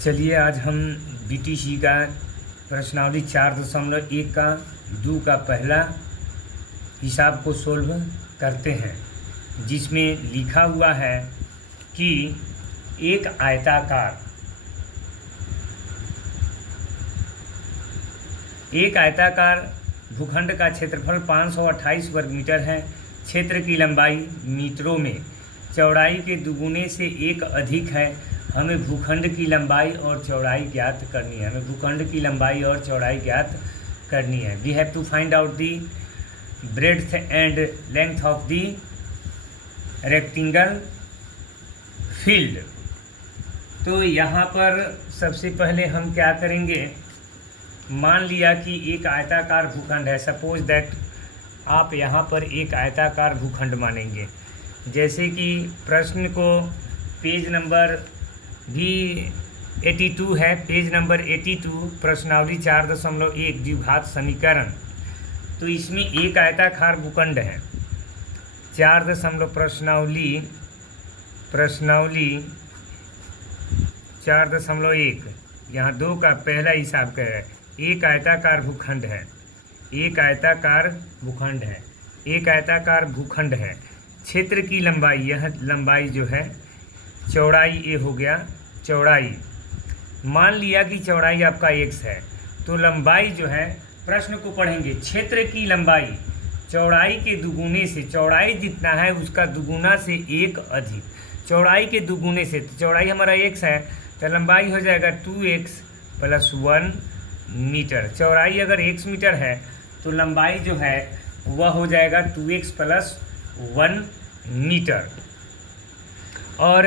चलिए आज हम बीटीसी का प्रश्नावली 4.1 का 2 का पहला हिसाब को सोल्व करते हैं, जिसमें लिखा हुआ है कि एक आयताकार भूखंड का क्षेत्रफल 528 वर्ग मीटर है। क्षेत्र की लंबाई मीटरों में, चौड़ाई के दुगुने से एक अधिक है। हमें भूखंड की लंबाई और चौड़ाई ज्ञात करनी है। We have to find out the breadth and length of the rectangle field. तो यहाँ पर सबसे पहले हम क्या करेंगे, मान लिया कि एक आयताकार भूखंड है। सपोज दैट आप यहाँ पर एक आयताकार भूखंड मानेंगे। जैसे कि प्रश्न को पेज नंबर भी 82 है, पेज नंबर 82 प्रश्नावली 4.1 द्विघात समीकरण। तो इसमें एक आयताकार भूखंड है। प्रश्नावली 4.1 यहाँ 2 का पहला हिसाब कर रहा है। एक आयताकार भूखंड है। क्षेत्र की लंबाई, यह लंबाई जो है, चौड़ाई ये हो गया चौड़ाई। मान लिया कि चौड़ाई आपका x है, तो लंबाई जो है, प्रश्न को पढ़ेंगे। क्षेत्र की लंबाई चौड़ाई के दुगुने से, चौड़ाई जितना है उसका दुगुना से एक अधिक, चौड़ाई के दुगुने से। तो चौड़ाई हमारा x है, तो लंबाई हो जाएगा 2x + 1 मीटर। चौड़ाई अगर x मीटर है तो लंबाई जो है वह हो जाएगा 2x + 1 मीटर। और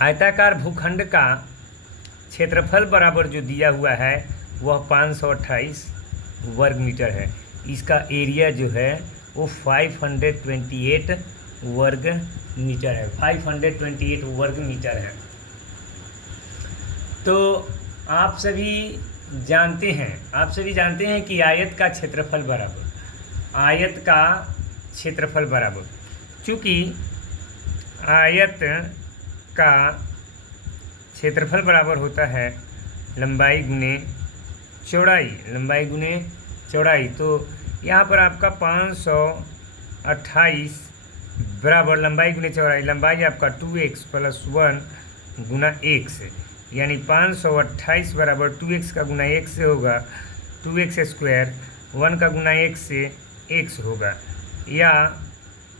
आयताकार भूखंड का क्षेत्रफल बराबर जो दिया हुआ है वह 528 वर्ग मीटर है। इसका एरिया जो है वो 528 वर्ग मीटर है। 528 वर्ग मीटर है। तो आप सभी जानते हैं कि आयत का क्षेत्रफल बराबर, चूँकि आयत का क्षेत्रफल बराबर होता है लंबाई गुने चौड़ाई। तो यहाँ पर आपका 528 बराबर लंबाई गुने चौड़ाई, लंबाई आपका 2x + 1 गुना x, यानी 528 बराबर 2x का गुना x से होगा 2x², 1 का गुना x से x होगा, या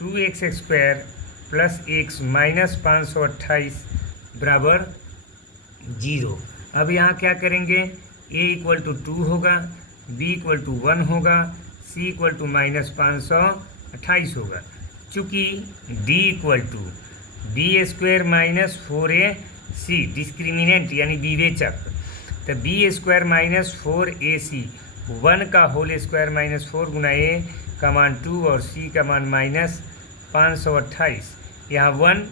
2x² + x - 528 बराबर 0। अब यहाँ क्या करेंगे, a = 2 होगा, b = 1 होगा, c = -528 होगा। चूँकि d = b² - 4ac डिस्क्रिमिनेंट यानी विवेचक, तो b² - 4ac, 1 का होल स्क्वायर -4 गुना a का मान 2 और c का मान -528, यहाँ 1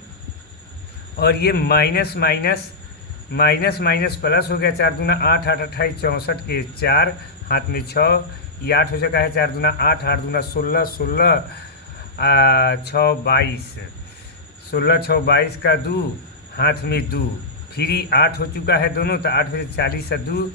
और ये माइनस प्लस हो गया। 4 दूना 8, 8 28 64 के 4, हाथ में 6, ये 8 हो चुका है। 4 दूना 8, 8 दूना 16, 16 6 22, 16 6 22 का 2, हाथ में 2, फिर 8 हो चुका है दोनों, तो 8 में 40 से 2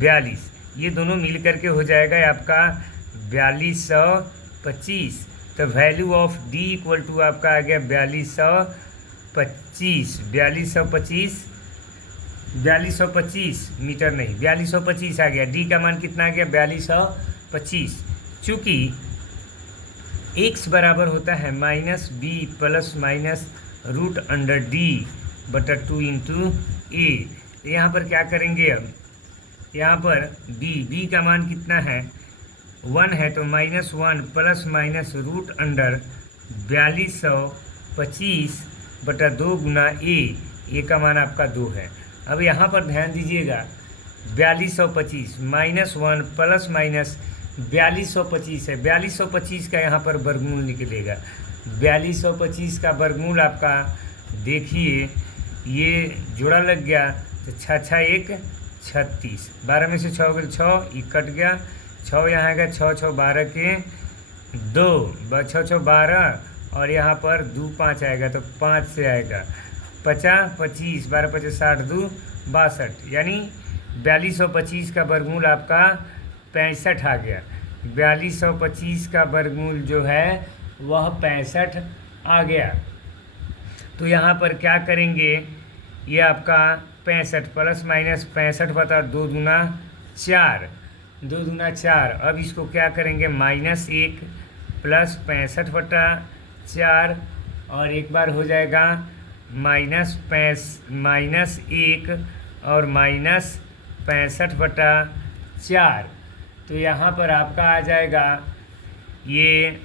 42, ये दोनों मिल करके हो जाएगा आपका 4225। तो वैल्यू ऑफ d = आपका आ गया 4225 मीटर नहीं, 4225 आ गया। d का मान कितना आ गया, 4225। चूँकि x बराबर होता है -b ± √d/2 × a। यहाँ पर क्या करेंगे, अब यहाँ पर b का मान कितना है, 1 है, तो -1 ± √4225/2 गुना a का मान आपका 2 है। अब यहाँ पर ध्यान दीजिएगा, 4225 -1 ± 4225 है। 4225 का यहाँ पर वर्गमूल निकलेगा। 4225 का वर्गमूल आपका देखिए, ये जोड़ा लग गया तो 6 6 1 36, 12 में से 6 हो गया 6, ये कट गया, 6 यहाँ आएगा, 6 6 12 के 2, 6 6 12 और यहाँ पर 2 5 आएगा तो 5 से आएगा 50 25, 12 25 60 2 62, यानी 4225 का वर्गमूल आपका 65 आ गया। 4225 का वर्गमूल जो है वह 65 आ गया। तो यहाँ पर क्या करेंगे, ये आपका 65 प्लस माइनस 65 बता 2 दूना 4, 2 दूना 4। अब इसको क्या करेंगे, -1 प्लस 65 बटा 4 और एक बार हो जाएगा -1 और -65 बटा 4। तो यहाँ पर आपका आ जाएगा, ये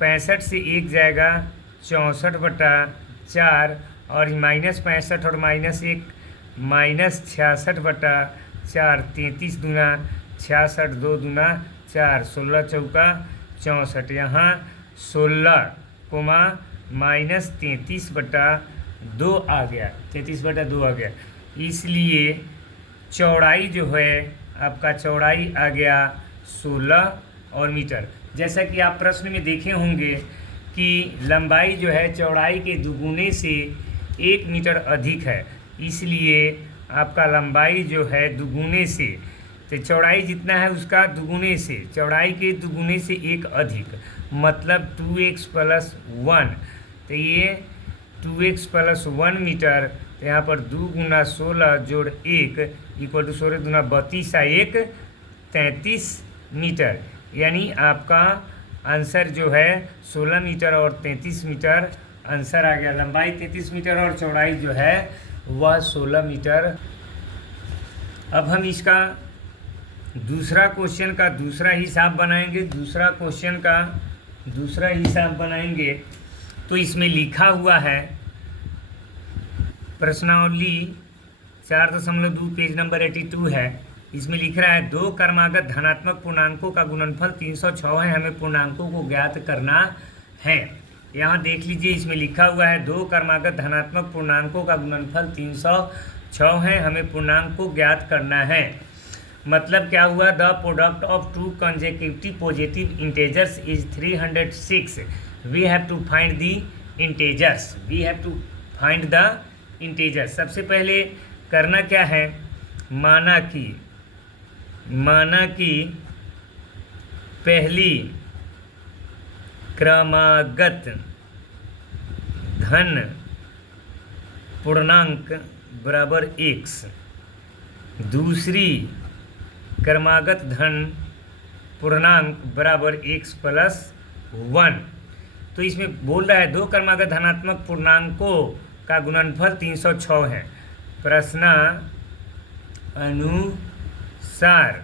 65 से 1 जाएगा 64 बटा 4 और -65 और -1 -66 बटा 4, 33 दूना 66, 2 दूना 4, 16 चौका 64, यहाँ 16 कोमा -33 बटा 2 आ गया, 33 बटा 2 आ गया। इसलिए चौड़ाई जो है आपका, चौड़ाई आ गया 16 और मीटर। जैसा कि आप प्रश्न में देखे होंगे कि लंबाई जो है चौड़ाई के दुगुने से 1 मीटर अधिक है, इसलिए आपका लंबाई जो है दुगुने से, तो चौड़ाई जितना है उसका दुगुने से, चौड़ाई के दुगुने से 1 अधिक, मतलब 2x + 1। तो ये 2x + 1 मीटर, तो यहाँ पर 2 गुना 16 जोड़ 1 इक्वल टू 16 दूना 32 1 33 मीटर। यानी आपका आंसर जो है 16 मीटर और 33 मीटर आंसर आ गया। लंबाई 33 मीटर और चौड़ाई जो है वह 16 मीटर। अब हम इसका दूसरा क्वेश्चन का दूसरा हिसाब बनाएंगे। दूसरा क्वेश्चन का दूसरा हिसाब बनाएंगे तो इसमें लिखा हुआ है प्रश्नावली 4.2 पेज नंबर 82 है। इसमें लिख रहा है 2 क्रमागत धनात्मक पूर्णांकों का गुणनफल 306 है, हमें पूर्णांकों को ज्ञात करना है। यहाँ देख लीजिए, इसमें लिखा हुआ है 2 क्रमागत धनात्मक पूर्णांकों का गुणनफल 306 है, हमें पूर्णांक को ज्ञात करना है। मतलब क्या हुआ, the product of 2 consecutive positive integers is 306। We have to find the integers, we have to find the integers. सबसे पहले करना क्या है, माना कि पहली क्रमागत धन पूर्णांक बराबर x, दूसरी क्रमागत धन पूर्णांक बराबर x + 1। तो इसमें बोल रहा है 2 क्रमागत धनात्मक पूर्णांकों का गुणनफल 306 है। प्रश्नानुसार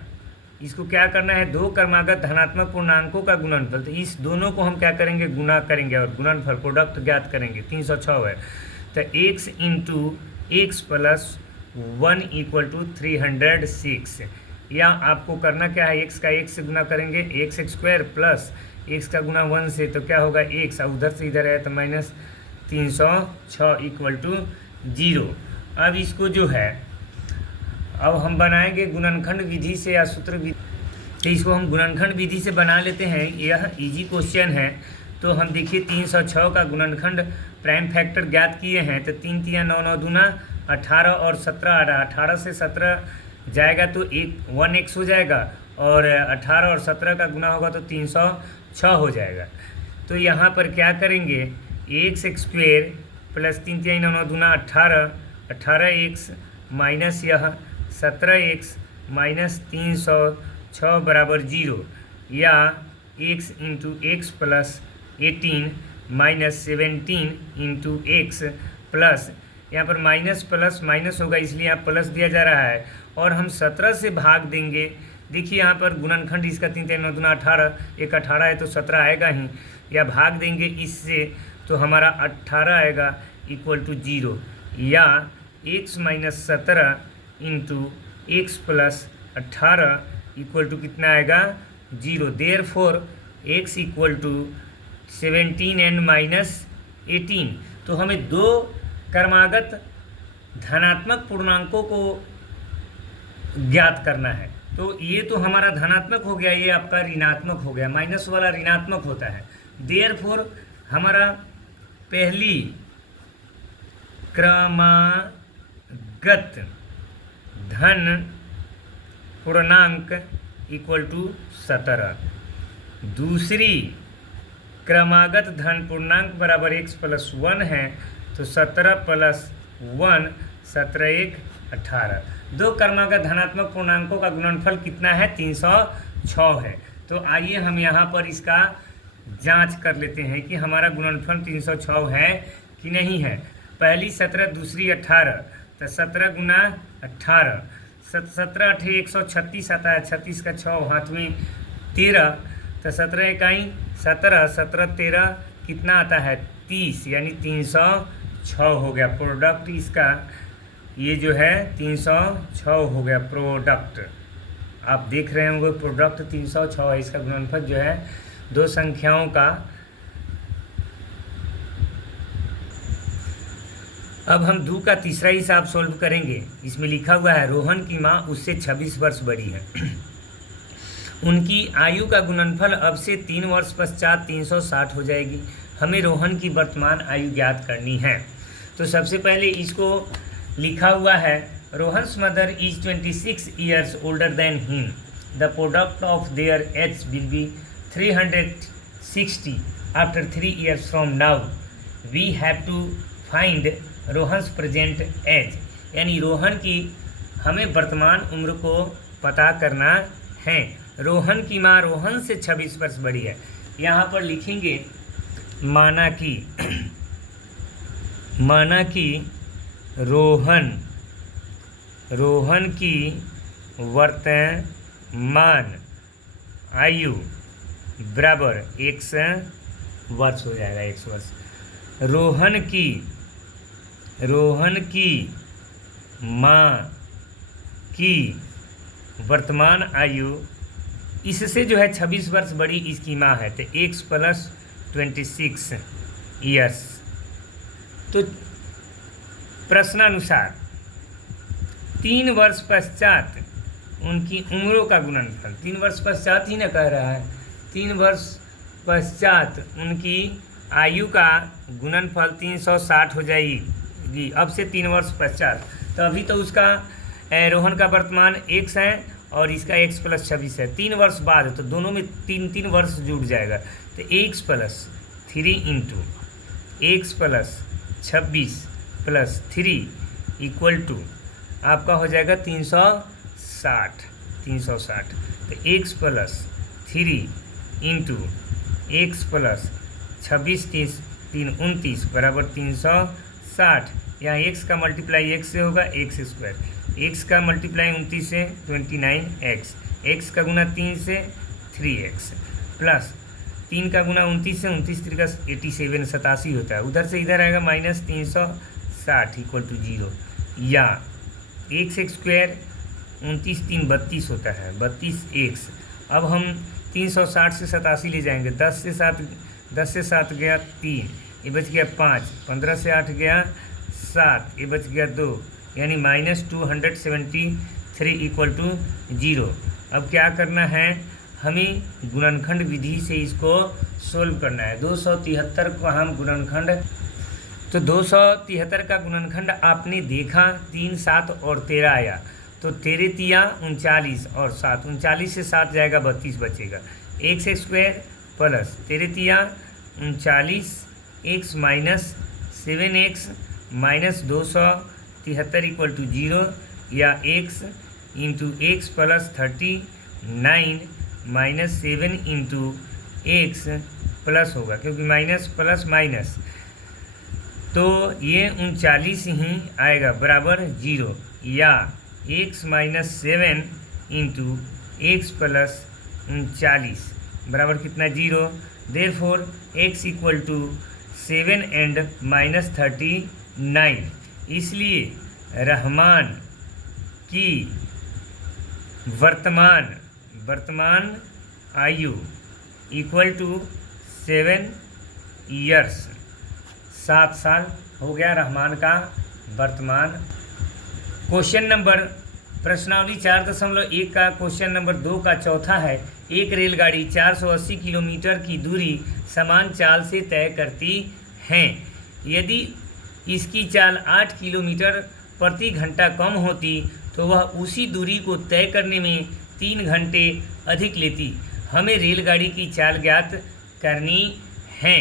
इसको क्या करना है, 2 क्रमागत धनात्मक पूर्णांकों का गुणनफल, तो इस दोनों को हम क्या करेंगे, गुना करेंगे और गुणनफल प्रोडक्ट ज्ञात करेंगे। 306 है तो x × x + 1 = 306। या आपको करना क्या है, x का 1 से गुना करेंगे, x² प्लस x का गुना 1 से, तो क्या होगा x, और उधर से इधर है तो -306 = 0। अब इसको जो है अब हम बनाएंगे गुणनखंड विधि से या सूत्र विधि, तो इसको हम गुणनखंड विधि से बना लेते हैं। यह इजी क्वेश्चन है। तो हम देखिए 306 का गुणनखंड प्राइम फैक्टर ज्ञात किए हैं, तो 3 × 9 9 दूना 18 और 17 18 से 17 जाएगा तो 1x हो जाएगा और 18 और 17 का गुना होगा तो 306 हो जाएगा। तो यहाँ पर क्या करेंगे, x² प्लस 3 × 9 9 दूना 18 18x माइनस यह 17x माइनस 306 बराबर 0, या x × x + 18 minus 17 × x plus, यहाँ पर माइनस प्लस माइनस होगा इसलिए यहाँ प्लस दिया जा रहा है, और हम 17 से भाग देंगे। देखिए यहाँ पर गुणनखंड इसका 3 × 9 दूना 18, एक 18 है तो 17 आएगा ही, या भाग देंगे इससे तो हमारा 18 आएगा = 0, या x - 17 × x + 18 = कितना आएगा, 0। Therefore x = 17 and -18। तो हमें 2 क्रमागत धनात्मक पूर्णांकों को ज्ञात करना है। तो ये तो हमारा धनात्मक हो गया, ये आपका ऋणात्मक हो गया, माइनस वाला ऋणात्मक होता है। देयरफॉर हमारा पहली क्रमागत धन पूर्णांक इक्वल टू 17, दूसरी क्रमागत धन पूर्णांक बराबर x प्लस 1 है, तो 17 प्लस 1 17 1 18। दो क्रमागत धनात्मक पूर्णांकों का गुणनफल कितना है? 306 है। तो आइए हम यहाँ पर इसका जांच कर लेते हैं कि हमारा गुणनफल 306 है कि नहीं है। पहली 17, दूसरी 18, तो 17 गुना 18, 17 8 136 आता है, 36 का 6 हाथ में 13, तो 17 इकाई 17, 17 13 कितना आता है? 30, यानी 306 हो गया प्रोडक्ट इसका। ये जो है 306 हो गया प्रोडक्ट। आप देख रहे होंगे प्रोडक्ट 306 है। इसका गुणनफल जो है दो संख्याओं का। अब हम दो का तीसरा हिसाब सॉल्व करेंगे। इसमें लिखा हुआ है रोहन की माँ उससे 26 वर्ष बड़ी है। उनकी आयु का गुणनफल अब से 3 वर्ष पश्चात 360 हो जाएगी। हमें रोहन की वर्तमान आयु ज्ञात करनी है। तो सबसे पहले इसको लिखा हुआ है Rohan's mother is 26 years older than him. The product of their age will be 360 after 3 years from now. We have to find Rohan's present age, यानी रोहन की हमें वर्तमान उम्र को पता करना है। रोहन की माँ रोहन से 26 वर्ष बड़ी है। यहाँ पर लिखेंगे माना कि रोहन की वर्तमान आयु बराबर 1 वर्ष हो जाएगा, 1 वर्ष। रोहन की माँ की वर्तमान आयु इससे जो है 26 वर्ष बड़ी इसकी माँ है, तो x प्लस 26 ईयर्स। तो प्रश्नानुसार 3 वर्ष पश्चात उनकी उम्रों का गुणनफल, 3 वर्ष पश्चात ही ना कह रहा है, 3 वर्ष पश्चात उनकी आयु का गुणनफल 360 हो जाएगी अब से 3 वर्ष पश्चात। तो अभी तो उसका रोहन का वर्तमान x है और इसका x प्लस 26 है। 3 वर्ष बाद तो दोनों में 3 वर्ष जुड़ जाएगा, तो x plus 3 into x plus 26 plus 3 equal to आपका हो जाएगा 360। तो x plus 3 into x plus 26 30 3 29 बराबर 360। यहाँ x का मल्टीप्लाई x से होगा x स्क्वायर, x का मल्टीप्लाई 29 से 29x, x का गुना 3 से 3x प्लस 3 का गुना 29 से 29 3 का 87 87 होता है। उधर से इधर आएगा माइनस 360 इक्वल टू 0, या x स्क्वायर 29 3 32 होता है, 32x। अब हम 360 से 87 ले जाएंगे, 10 से 7 गया 3, ये बच गया 5, 15 से 8 गया 7, ये बच गया 2, यानी माइनस 273 इक्वल टू 0। अब क्या करना है, हमें गुणनखंड विधि से इसको सोल्व करना है। 273 को हम गुणनखंड, तो 273 का गुणनखंड आपने देखा 3 7 और 13 आया, तो 13 तिया 39 और 7, 39 से 7 जाएगा 32 बचेगा। x स्क्वायर प्लस 13 तिया 39 x minus 7x minus 273 equal to 0, या x into x plus 39 minus 7 into x plus होगा, क्योंकि माइनस प्लस माइनस, तो ये 39 ही आएगा बराबर 0, या x minus 7 into x plus 39 बराबर कितना 0। Therefore x equal to 7 and minus 39, इसलिए रहमान की वर्तमान आयु इक्वल टू 7 ईयर्स, 7 साल हो गया रहमान का वर्तमान। क्वेश्चन नंबर प्रश्नावली 4.1 का क्वेश्चन नंबर 2 का चौथा है। एक रेलगाड़ी 480 किलोमीटर की दूरी समान चाल से तय करती है। यदि इसकी चाल 8 किलोमीटर प्रति घंटा कम होती तो वह उसी दूरी को तय करने में 3 घंटे अधिक लेती। हमें रेलगाड़ी की चाल ज्ञात करनी है।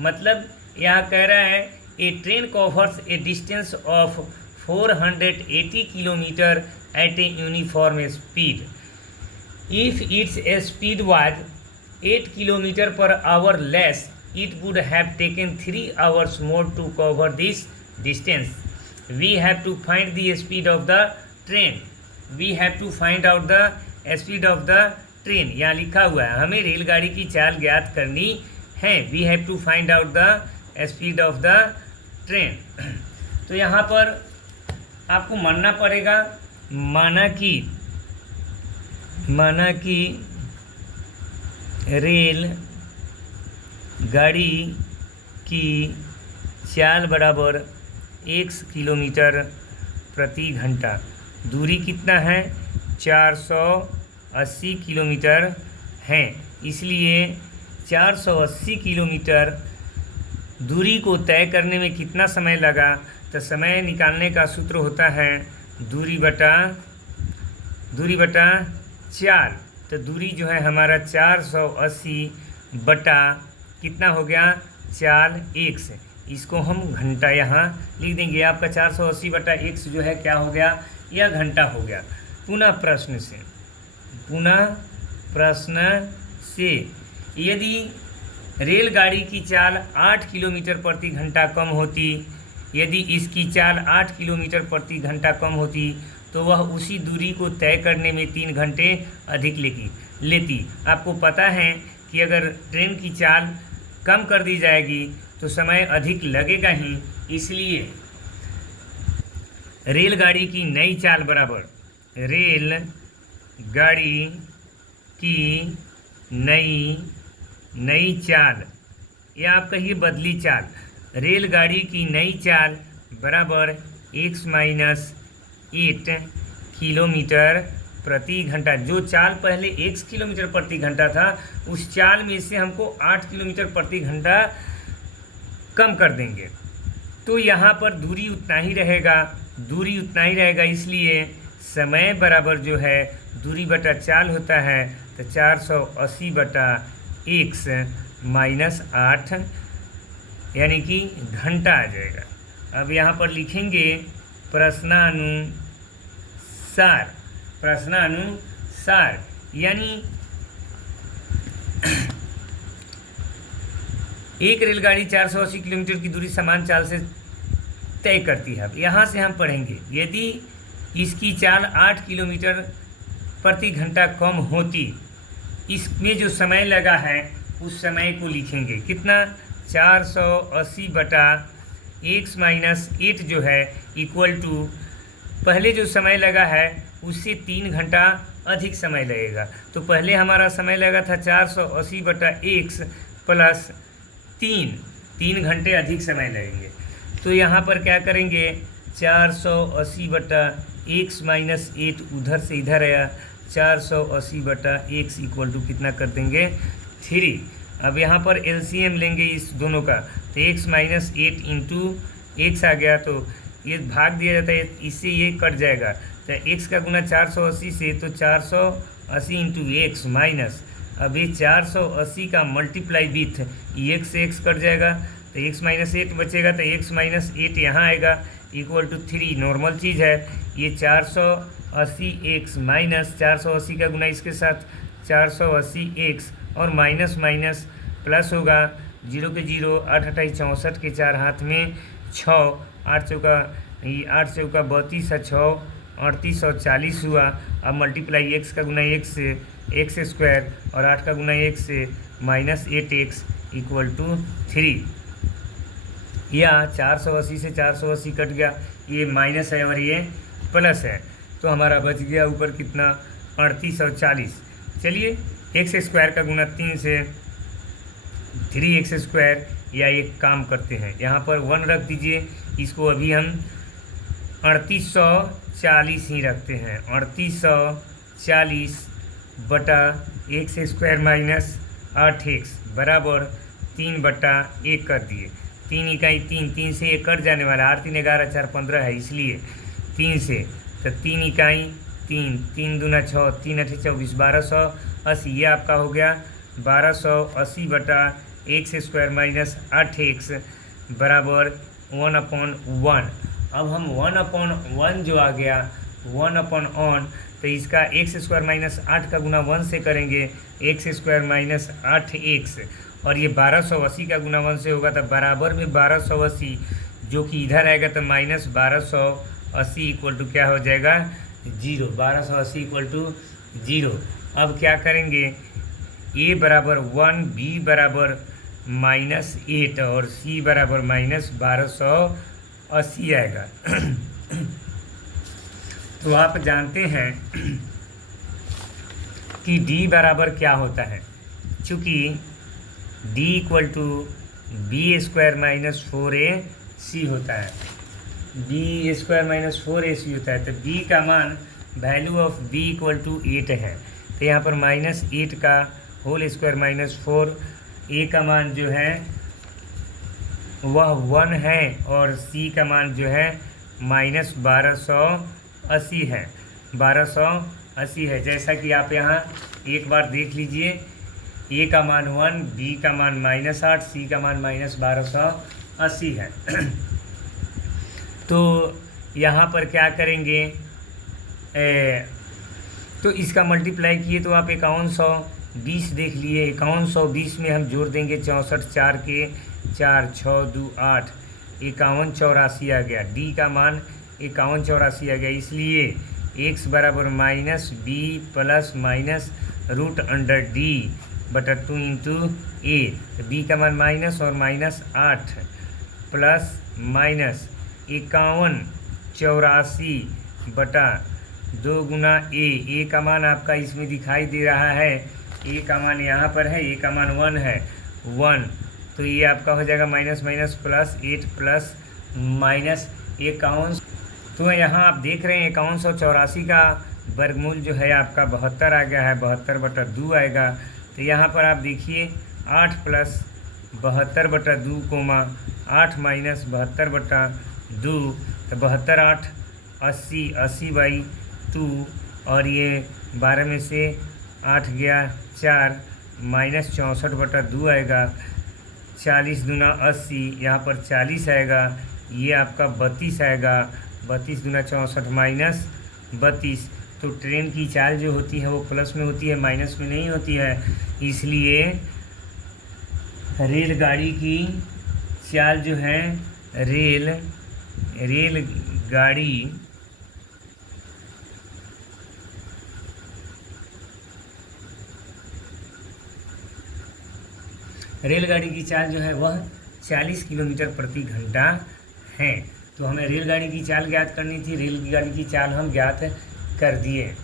मतलब यहाँ कह रहा है a train covers a distance of 480 kilometre at a uniform speed. If its speed was 8 km per hour less, it would have taken 3 hours more to cover this distance. We have to find the speed of the train. We have to find out the speed of the train. यहाँ लिखा हुआ है हमें रेलगाड़ी की चाल ज्ञात करनी है। We have to find out the speed of the train. तो यहाँ पर आपको मानना पड़ेगा, माना कि रेल गाड़ी की चाल बराबर 1 किलोमीटर प्रति घंटा। दूरी कितना है? 480 किलोमीटर है। इसलिए 480 किलोमीटर दूरी को तय करने में कितना समय लगा? तो समय निकालने का सूत्र होता है दूरी बटा 4। तो दूरी जो है हमारा 480 बटा कितना हो गया? 4x। इसको हम घंटा यहाँ लिख देंगे। आपका 480 बटा x जो है क्या हो गया? यह घंटा हो गया। पुनः प्रश्न से यदि रेलगाड़ी की चाल 8 किलोमीटर प्रति घंटा कम होती, यदि इसकी चाल 8 किलोमीटर प्रति घंटा कम होती तो वह उसी दूरी को तय करने में 3 घंटे अधिक लेती। आपको पता है कि अगर ट्रेन की चाल कम कर दी जाएगी तो समय अधिक लगेगा ही। इसलिए रेलगाड़ी की नई चाल बराबर रेलगाड़ी की नई चाल, या आप कहिए बदली चाल। रेलगाड़ी की नई चाल बराबर x माइनस 8 किलोमीटर प्रति घंटा। जो चाल पहले x किलोमीटर प्रति घंटा था उस चाल में से हमको 8 किलोमीटर प्रति घंटा कम कर देंगे तो यहाँ पर दूरी उतना ही रहेगा। इसलिए समय बराबर जो है दूरी बटा चाल होता है तो 480 बटा x माइनस 8 यानी कि घंटा आ जाएगा। अब यहाँ पर लिखेंगे प्रश्नानुसार यानी एक रेलगाड़ी 480 किलोमीटर की दूरी समान चाल से तय करती है। अब यहाँ से हम पढ़ेंगे यदि इसकी चाल 8 किलोमीटर प्रति घंटा कम होती, इसमें जो समय लगा है उस समय को लिखेंगे कितना? 480 बटा x माइनस 8 जो है इक्वल टू पहले जो समय लगा है उससे 3 घंटा अधिक समय लगेगा। तो पहले हमारा समय लगा था 480 बटा x प्लस 3 घंटे अधिक समय लगेंगे। तो यहाँ पर क्या करेंगे? 480 बटा x माइनस 8 उधर से इधर आया, 480 बटा x इक्वल टू कितना कर देंगे? 3। अब यहाँ पर एलसीएम लेंगे इस दोनों का तो x माइनस 8 इंटू एक्स आ गया, तो ये भाग दिया जाता है, इससे ये कट जाएगा। तो x का गुना 480 से तो 480 इंटू एक्स माइनस, अब ये 480 का मल्टीप्लाई विथ x से x कट जाएगा तो x माइनस 8 बचेगा, तो x माइनस 8 यहाँ आएगा इक्वल टू 3। नॉर्मल चीज़ है ये 480 x माइनस 480 का गुना इसके साथ 480 x और माइनस माइनस प्लस होगा, 0 के 0, 8 28 64 के 4 हाथ में 6, 8 चौका 32 और 6 38 और 40 हुआ। अब मल्टीप्लाई x का गुना x से x स्क्वायर और 8 का गुना x से माइनस 8x इक्वल टू 3। या 480 से 480 कट गया, ये माइनस है और ये प्लस है, तो हमारा बच गया ऊपर कितना? 38 और 40। चलिए x स्क्वायर का गुना 3 से 3x स्क्वायर, या एक काम करते हैं यहाँ पर 1 रख दीजिए, इसको अभी हम 3800 40 ही रखते हैं। 3840 बटा एक्स स्क्वायर माइनस 8x बराबर 3/1 कर दिए। 3 इकाई 3, 3 से 1 कट जाने वाला, 8 3 11 4 15 है, इसलिए 3 से, तो 3 इकाई 3, 3 दूना 6, 3 8 24, 1280। ये आपका हो गया 1280 बटा एक्स स्क्वायर माइनस 8x बराबर 1/1। अब हम 1/1 जो आ गया 1/1, तो इसका एक्स स्क्वायर माइनस 8 का गुना 1 से करेंगे, एक्स स्क्वायर माइनस 8x, और ये 1280 का गुना 1 से होगा, तो बराबर में 1280 जो कि इधर आएगा, तो माइनस 1280 इक्वल टू क्या हो जाएगा 0। 1280 इक्वल टू 0। अब क्या करेंगे, a बराबर 1, b बराबर -8 और c बराबर -1280 आएगा। तो आप जानते हैं कि d बराबर क्या होता है, चूँकि d equal to B square minus 4ac होता है, बी स्क्वायर माइनस 4ac होता है। तो b का मान, value of b equal to 8 है, तो यहाँ पर -8 का होल स्क्वायर माइनस 4, a का मान जो है वह 1 है, और c का मान जो है -1280 है, 1280 है। जैसा कि आप यहाँ एक बार देख लीजिए, a का मान 1, b का मान -8, c का मान -1280 है। तो यहाँ पर क्या करेंगे, तो इसका मल्टीप्लाई किए तो आप 5120 देख लिए। 5120 में हम जोड़ देंगे 64, 4 के 4, 6 2 8, 5184 आ गया। d का मान 5184 आ गया, इसलिए x बराबर -b प्लस माइनस √d बटा 2 इंटू a। b का मान माइनस और -8 प्लस माइनस 5184 बटा 2 गुना a का मान आपका इसमें दिखाई दे रहा है, a का मान यहाँ पर है, a का मान 1 है, 1, तो ये आपका हो जाएगा minus minus plus 8 plus minus 51। तो यहाँ आप देख रहे हैं 5184 का वर्गमूल जो है आपका 72 आ गया है, 72/2 आएगा। तो यहाँ पर आप देखिए 8 प्लस 72/2 कोमा 8 माइनस 72/2, तो 72 8 80, 80/2, और ये 12 में से 8 गया 4, माइनस 64/2 आएगा। 40 दूना 80, यहाँ पर 40 आएगा, ये आपका 32 आएगा, 32 दूना 64 माइनस 32। तो ट्रेन की चाल जो होती है वो प्लस में होती है, माइनस में नहीं होती है, इसलिए रेलगाड़ी की चाल जो है, रेलगाड़ी की चाल जो है वह 40 किलोमीटर प्रति घंटा है। तो हमें रेलगाड़ी की चाल ज्ञात करनी थी, रेलगाड़ी की चाल हम ज्ञात कर दिए।